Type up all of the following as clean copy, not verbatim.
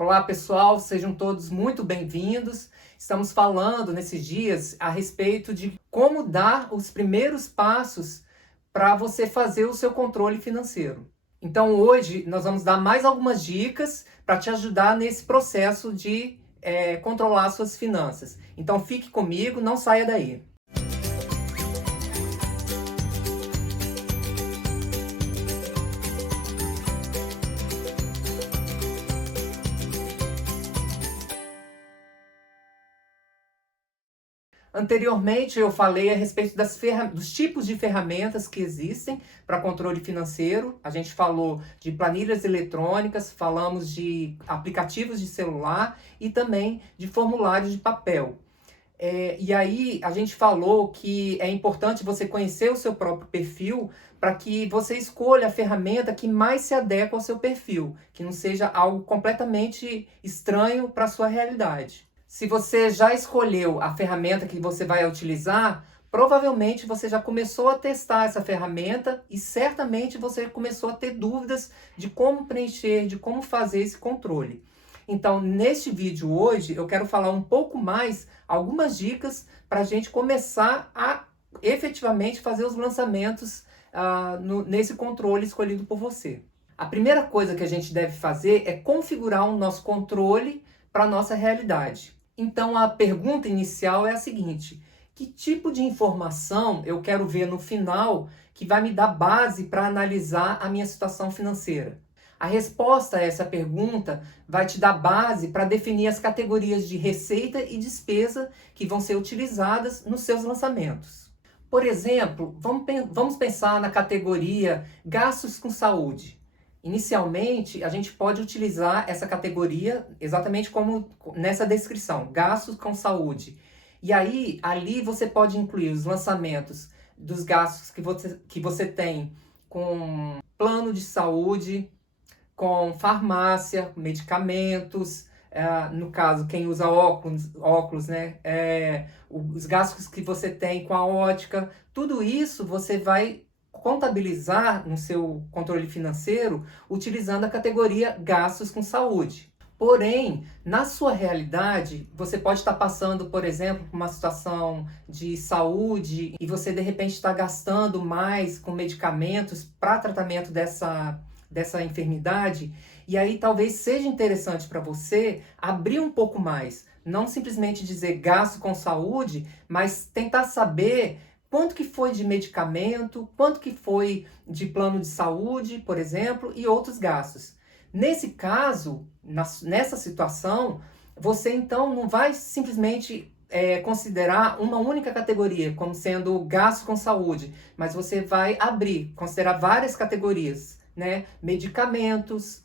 Olá pessoal, sejam todos muito bem-vindos. Estamos falando nesses dias a respeito de como dar os primeiros passos para você fazer o seu controle financeiro. Então hoje nós vamos dar mais algumas dicas para te ajudar nesse processo de controlar suas finanças. Então fique comigo, não saia daí. Anteriormente eu falei a respeito dos tipos de ferramentas que existem para controle financeiro. A gente falou de planilhas eletrônicas, falamos de aplicativos de celular e também de formulários de papel. E aí a gente falou que é importante você conhecer o seu próprio perfil para que você escolha a ferramenta que mais se adequa ao seu perfil, que não seja algo completamente estranho para a sua realidade. Se você já escolheu a ferramenta que você vai utilizar, provavelmente você já começou a testar essa ferramenta e certamente você começou a ter dúvidas de como preencher, de como fazer esse controle. Então, neste vídeo hoje, eu quero falar um pouco mais, algumas dicas para a gente começar a efetivamente fazer os lançamentos nesse controle escolhido por você. A primeira coisa que a gente deve fazer é configurar o nosso controle para a nossa realidade. Então, a pergunta inicial é a seguinte: que tipo de informação eu quero ver no final que vai me dar base para analisar a minha situação financeira? A resposta a essa pergunta vai te dar base para definir as categorias de receita e despesa que vão ser utilizadas nos seus lançamentos. Por exemplo, vamos pensar na categoria gastos com saúde. Inicialmente, a gente pode utilizar essa categoria exatamente como nessa descrição, gastos com saúde. E aí, ali você pode incluir os lançamentos dos gastos que você tem com plano de saúde, com farmácia, medicamentos, no caso, quem usa óculos, né? Os gastos que você tem com a ótica, tudo isso você vai contabilizar no seu controle financeiro utilizando a categoria gastos com saúde. Porém, na sua realidade, você pode estar passando, por exemplo, por uma situação de saúde e você de repente está gastando mais com medicamentos para tratamento dessa enfermidade, e aí talvez seja interessante para você abrir um pouco mais, não simplesmente dizer gasto com saúde, mas tentar saber quanto que foi de medicamento, quanto que foi de plano de saúde, por exemplo, e outros gastos. Nesse caso, nessa situação, você então não vai simplesmente considerar uma única categoria como sendo gasto com saúde, mas você vai considerar várias categorias, né? Medicamentos,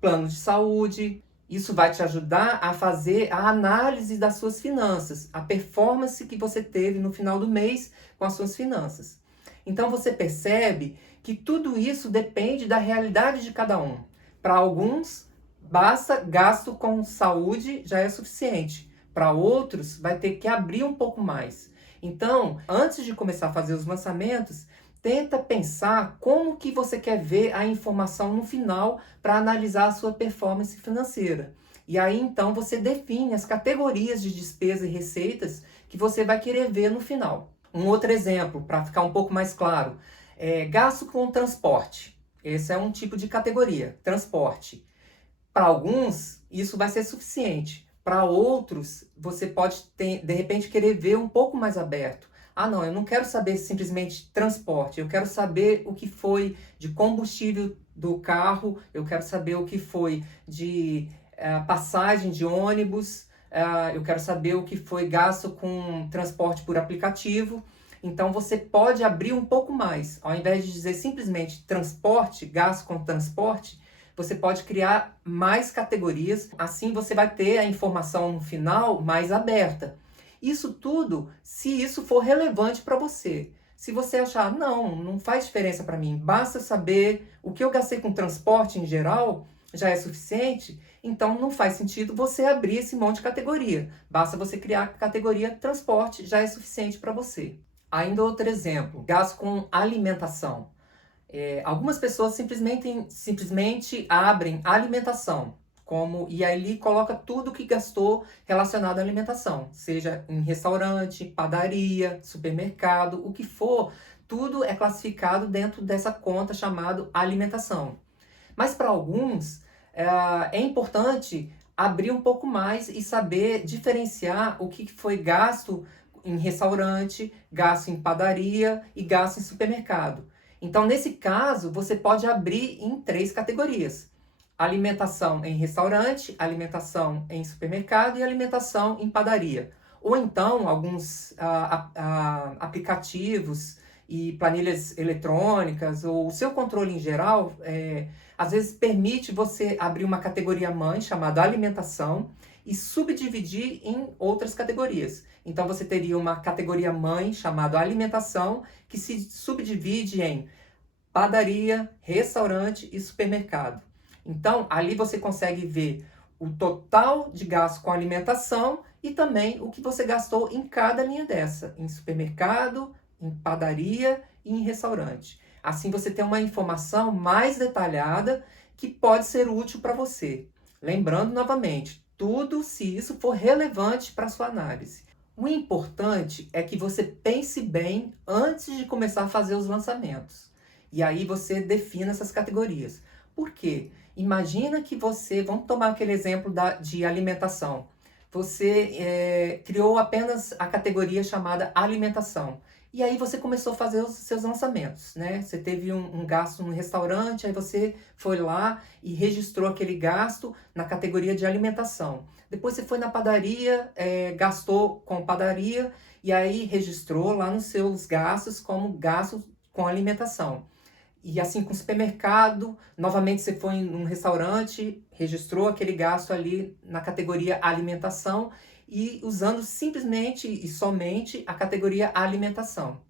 plano de saúde. Isso vai te ajudar a fazer a análise das suas finanças, a performance que você teve no final do mês com as suas finanças. Então você percebe que tudo isso depende da realidade de cada um. Para alguns, basta gasto com saúde, já é suficiente. Para outros, vai ter que abrir um pouco mais. Então, antes de começar a fazer os lançamentos, tenta pensar como que você quer ver a informação no final para analisar a sua performance financeira. E aí, então, você define as categorias de despesa e receitas que você vai querer ver no final. Um outro exemplo, para ficar um pouco mais claro, é gasto com transporte. Esse é um tipo de categoria, transporte. Para alguns, isso vai ser suficiente. Para outros, você pode, de repente, querer ver um pouco mais aberto. Ah, não, eu não quero saber simplesmente transporte, eu quero saber o que foi de combustível do carro, eu quero saber o que foi de passagem de ônibus, eu quero saber o que foi gasto com transporte por aplicativo. Então você pode abrir um pouco mais. Ao invés de dizer simplesmente transporte, gasto com transporte, você pode criar mais categorias. Assim você vai ter a informação no final mais aberta. Isso tudo, se isso for relevante para você. Se você achar, não faz diferença para mim, basta saber o que eu gastei com transporte em geral, já é suficiente, então não faz sentido você abrir esse monte de categoria. Basta você criar a categoria transporte, já é suficiente para você. Ainda outro exemplo, gasto com alimentação. Algumas pessoas simplesmente abrem alimentação E aí ele coloca tudo que gastou relacionado à alimentação, seja em restaurante, padaria, supermercado, o que for, tudo é classificado dentro dessa conta chamada alimentação. Mas para alguns é importante abrir um pouco mais e saber diferenciar o que foi gasto em restaurante, gasto em padaria e gasto em supermercado. Então, nesse caso, você pode abrir em 3 categorias: alimentação em restaurante, alimentação em supermercado e alimentação em padaria. Ou então, alguns aplicativos e planilhas eletrônicas, ou o seu controle em geral, às vezes permite você abrir uma categoria mãe chamada alimentação e subdividir em outras categorias. Então você teria uma categoria mãe chamada alimentação, que se subdivide em padaria, restaurante e supermercado. Então ali você consegue ver o total de gasto com alimentação e também o que você gastou em cada linha dessa, em supermercado, em padaria e em restaurante. Assim você tem uma informação mais detalhada que pode ser útil para você. Lembrando novamente, tudo se isso for relevante para a sua análise. O importante é que você pense bem antes de começar a fazer os lançamentos. E aí você defina essas categorias. Por quê? Imagina que vamos tomar aquele exemplo de alimentação. Você criou apenas a categoria chamada alimentação. E aí você começou a fazer os seus lançamentos, né? Você teve um gasto no restaurante, aí você foi lá e registrou aquele gasto na categoria de alimentação. Depois você foi na padaria, gastou com padaria, e aí registrou lá nos seus gastos como gastos com alimentação. E assim com o supermercado, novamente você foi num restaurante, registrou aquele gasto ali na categoria alimentação e usando simplesmente e somente a categoria alimentação.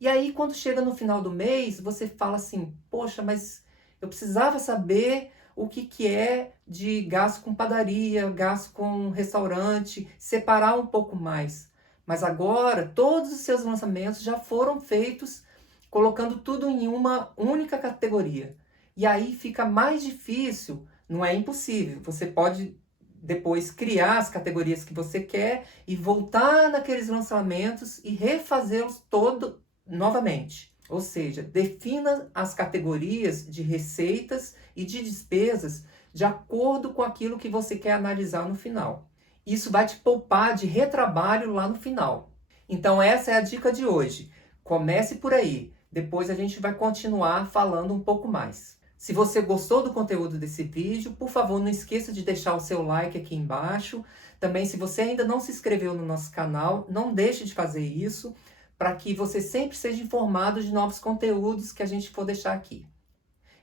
E aí quando chega no final do mês, você fala assim, poxa, mas eu precisava saber o que é de gasto com padaria, gasto com restaurante, separar um pouco mais. Mas agora todos os seus lançamentos já foram feitos colocando tudo em uma única categoria. E aí fica mais difícil, não é impossível. Você pode depois criar as categorias que você quer e voltar naqueles lançamentos e refazê-los todo novamente. Ou seja, defina as categorias de receitas e de despesas de acordo com aquilo que você quer analisar no final. Isso vai te poupar de retrabalho lá no final. Então essa é a dica de hoje. Comece por aí. Depois a gente vai continuar falando um pouco mais. Se você gostou do conteúdo desse vídeo, por favor, não esqueça de deixar o seu like aqui embaixo. Também, se você ainda não se inscreveu no nosso canal, não deixe de fazer isso, para que você sempre seja informado de novos conteúdos que a gente for deixar aqui.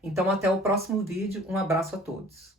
Então, até o próximo vídeo. Um abraço a todos.